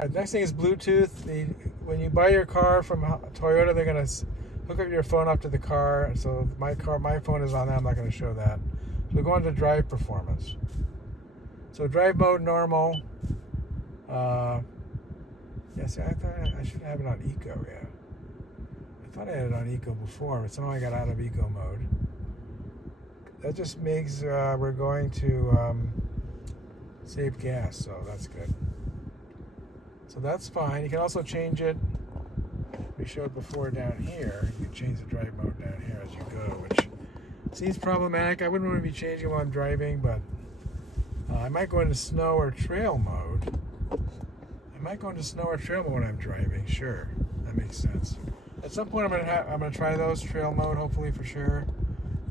Next thing is Bluetooth. When you buy your car from Toyota, they're going to hook up your phone up to the car. So my phone is on that. I'm not going to show that. So we go on to drive performance. So drive mode normal. See, I thought I should have it on eco. Yeah, I thought I had it on eco before, but somehow I got out of eco mode. That just makes we're going to save gas, so that's good. So that's fine. You can also change it. We showed before down here. You can change the drive mode down here as you go, which seems problematic. I wouldn't want to be changing while I'm driving, but I might go into snow or trail mode. When I'm driving. Sure, that makes sense. At some point, I'm gonna try those trail mode, hopefully for sure,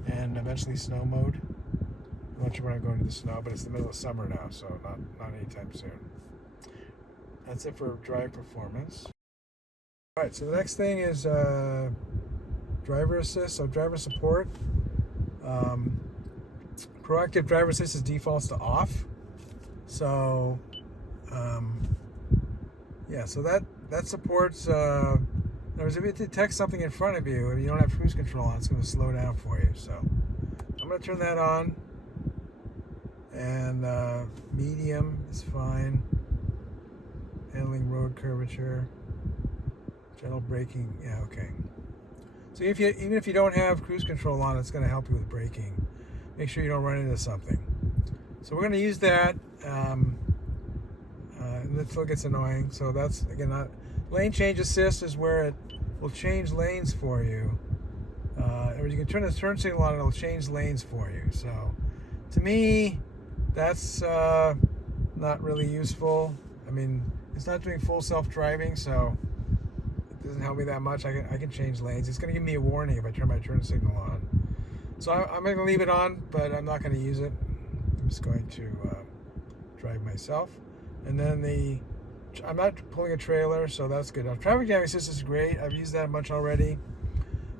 and eventually snow mode. I'm not sure when I'm going to the snow, but it's the middle of summer now, so not anytime soon. That's it for drive performance. All right, so the next thing is driver assist, so driver support. Proactive driver assist is defaults to off. So, so that supports. In other words, if it detects something in front of you and you don't have cruise control on, it's going to slow down for you. So, I'm going to turn that on. And medium is fine. Handling road curvature, gentle braking, yeah, okay. So even if you don't have cruise control on, it's going to help you with braking. Make sure you don't run into something. So we're going to use that until it gets annoying. So that's, again, lane change assist is where it will change lanes for you. Or you can turn the turn signal on and it'll change lanes for you. So to me, that's not really useful. I mean, it's not doing full self-driving, so it doesn't help me that much. I can change lanes. It's going to give me a warning if I turn my turn signal on. So I'm going to leave it on, but I'm not going to use it. I'm just going to drive myself. And then I'm not pulling a trailer, so that's good. Now, traffic jam assist is great. I've used that a bunch already.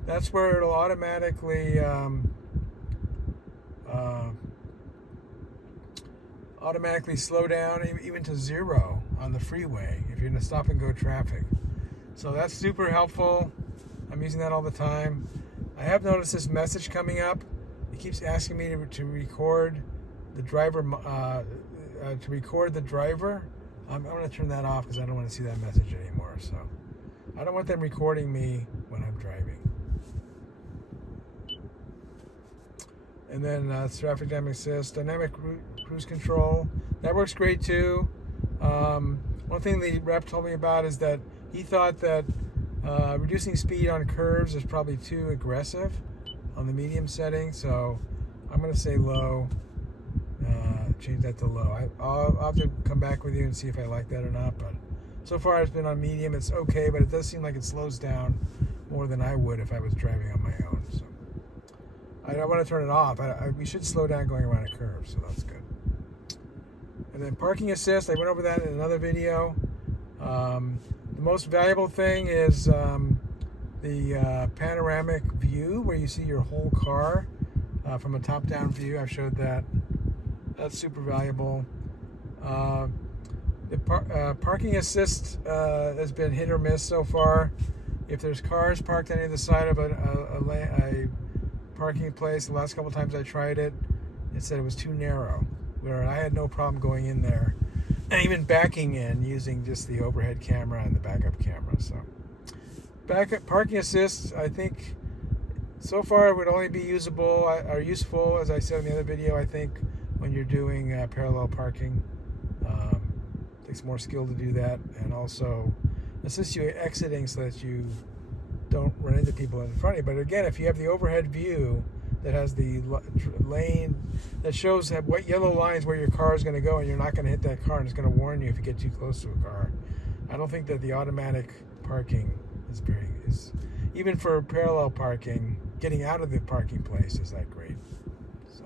That's where it'll automatically slow down even to 0 on the freeway if you're in a stop and go traffic. So that's super helpful. I'm using that all the time. I have noticed this message coming up. It keeps asking me to record the driver. I'm going to turn that off because I don't want to see that message anymore. So I don't want them recording me when I'm driving. And then traffic jam assist, dynamic cruise control. That works great too. One thing the rep told me about is that he thought that reducing speed on curves is probably too aggressive on the medium setting. So I'm going to say low. Change that to low. I'll have to come back with you and see if I like that or not. But so far it's been on medium. It's okay, but it does seem like it slows down more than I would if I was driving on my own. So I want to turn it off. We should slow down going around a curve, so that's good. And then parking assist, I went over that in another video. The most valuable thing is the panoramic view where you see your whole car from a top-down view. I've showed that. That's super valuable. The parking assist has been hit or miss so far. If there's cars parked on either side of a parking place, the last couple times I tried it, it said it was too narrow. Where I had no problem going in there and even backing in using just the overhead camera and the backup camera. So backup parking assist, I think so far it would only be useful, as I said in the other video, I think when you're doing parallel parking. Takes more skill to do that, and also assists you exiting so that you don't run into people in front of you. But again, if you have the overhead view that has the lane that shows what yellow lines where your car is going to go, and you're not going to hit that car, and it's going to warn you if you get too close to a car. I don't think that the automatic parking is even for parallel parking, getting out of the parking place is that great. So,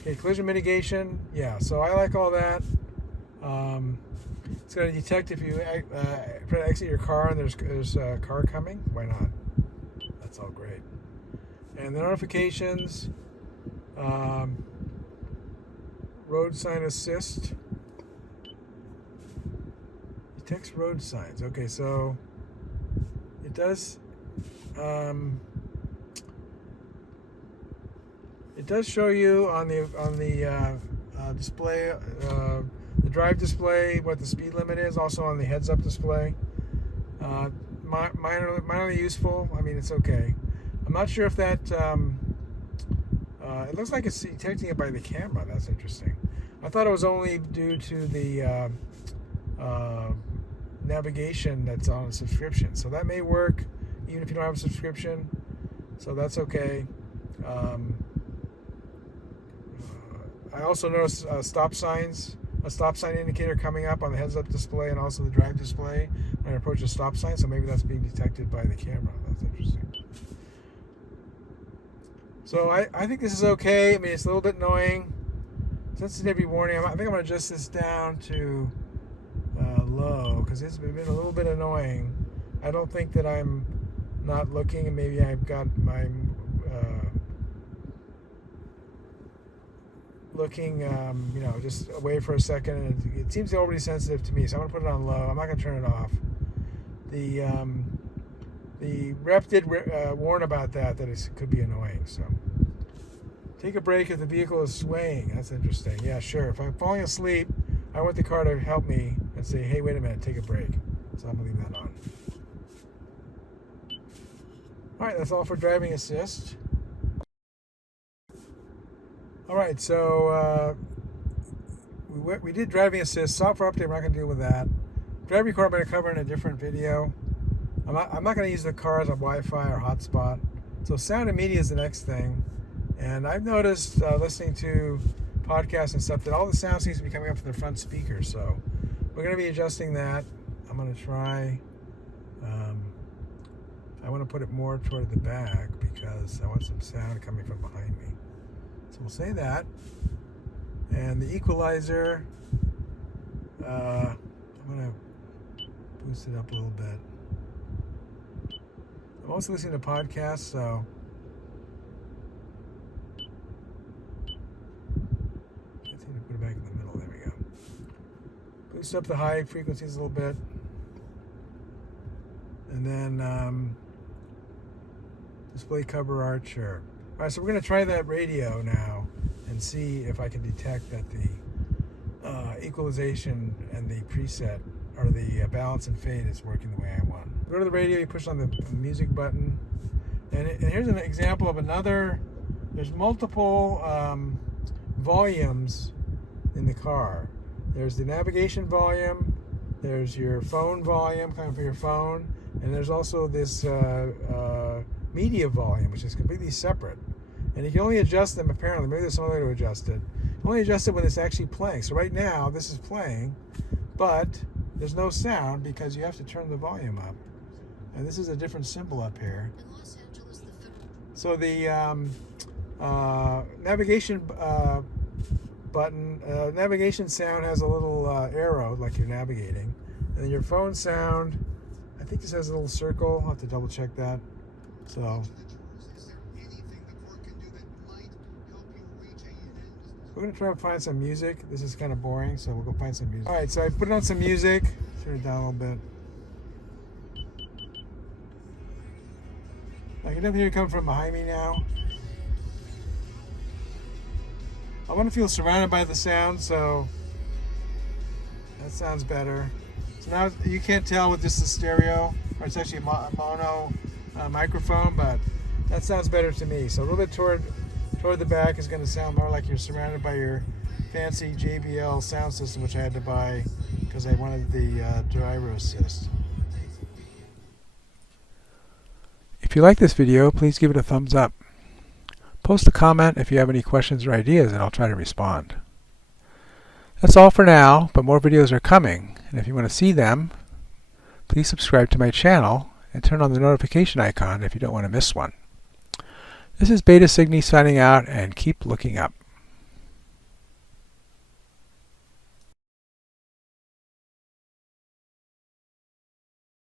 okay, collision mitigation, yeah. So I like all that. It's going to detect if you try to exit your car and there's a car coming. Why not? That's all great. And the notifications, road sign assist. Detects road signs. Okay, so it does. It does show you on the display, the drive display, what the speed limit is. Also on the heads-up display. Minorly useful. I mean, it's okay. I'm not sure if that. It looks like it's detecting it by the camera. That's interesting. I thought it was only due to the navigation that's on a subscription. So that may work even if you don't have a subscription. So that's okay. I also noticed stop sign indicator coming up on the heads-up display and also the drive display when I approach a stop sign. So maybe that's being detected by the camera. That's interesting. So I think this is okay. I mean, it's a little bit annoying. Sensitivity warning. I think I'm going to adjust this down to low because it's been a little bit annoying. I don't think that I'm not looking, and maybe I've got my looking, just away for a second, and it seems overly sensitive to me. So I'm going to put it on low. I'm not going to turn it off. The rep did warn about that it could be annoying. So take a break if the vehicle is swaying. That's interesting. Yeah, sure. If I'm falling asleep, I want the car to help me and say, hey, wait a minute, take a break. So I'm going to leave that on. All right, that's all for driving assist. All right, so we did driving assist. Software update, we're not going to deal with that. Drive record, I'm going to cover in a different video. I'm not going to use the car as a Wi-Fi or hotspot. So sound and media is the next thing. And I've noticed listening to podcasts and stuff that all the sound seems to be coming up from the front speaker. So we're going to be adjusting that. I'm going to try. I want to put it more toward the back because I want some sound coming from behind me. So we'll say that. And the equalizer, I'm going to boost it up a little bit. I'm also listening to podcasts, so I need to put it back in the middle. There we go. Boost up the high frequencies a little bit. And then display cover art, sure. All right, so we're going to try that radio now and see if I can detect that the equalization and the preset or the balance and fade is working the way I want. Go to the radio, you push on the music button, and here's an example of another. There's multiple volumes in the car. There's the navigation volume, there's your phone volume coming from your phone, and there's also this media volume, which is completely separate. And you can only adjust them, apparently. Maybe there's some other way to adjust it. You only adjust it when it's actually playing. So right now, this is playing, but there's no sound because you have to turn the volume up. And this is a different symbol up here. So the navigation button, navigation sound has a little arrow like you're navigating. And then your phone sound, I think this has a little circle. I'll have to double check that. So we're going to try to find some music. This is kind of boring, so we'll go find some music. All right, so I put on some music. Turn it down a little bit. I can definitely hear it coming from behind me now. I want to feel surrounded by the sound, so that sounds better. So now you can't tell with just the stereo, or it's actually a mono microphone, but that sounds better to me. So a little bit toward the back is going to sound more like you're surrounded by your fancy JBL sound system, which I had to buy because I wanted the driver assist. If you like this video, please give it a thumbs up. Post a comment if you have any questions or ideas, and I'll try to respond. That's all for now, but more videos are coming, and if you want to see them, please subscribe to my channel and turn on the notification icon if you don't want to miss one. This is STScI signing out, and keep looking up.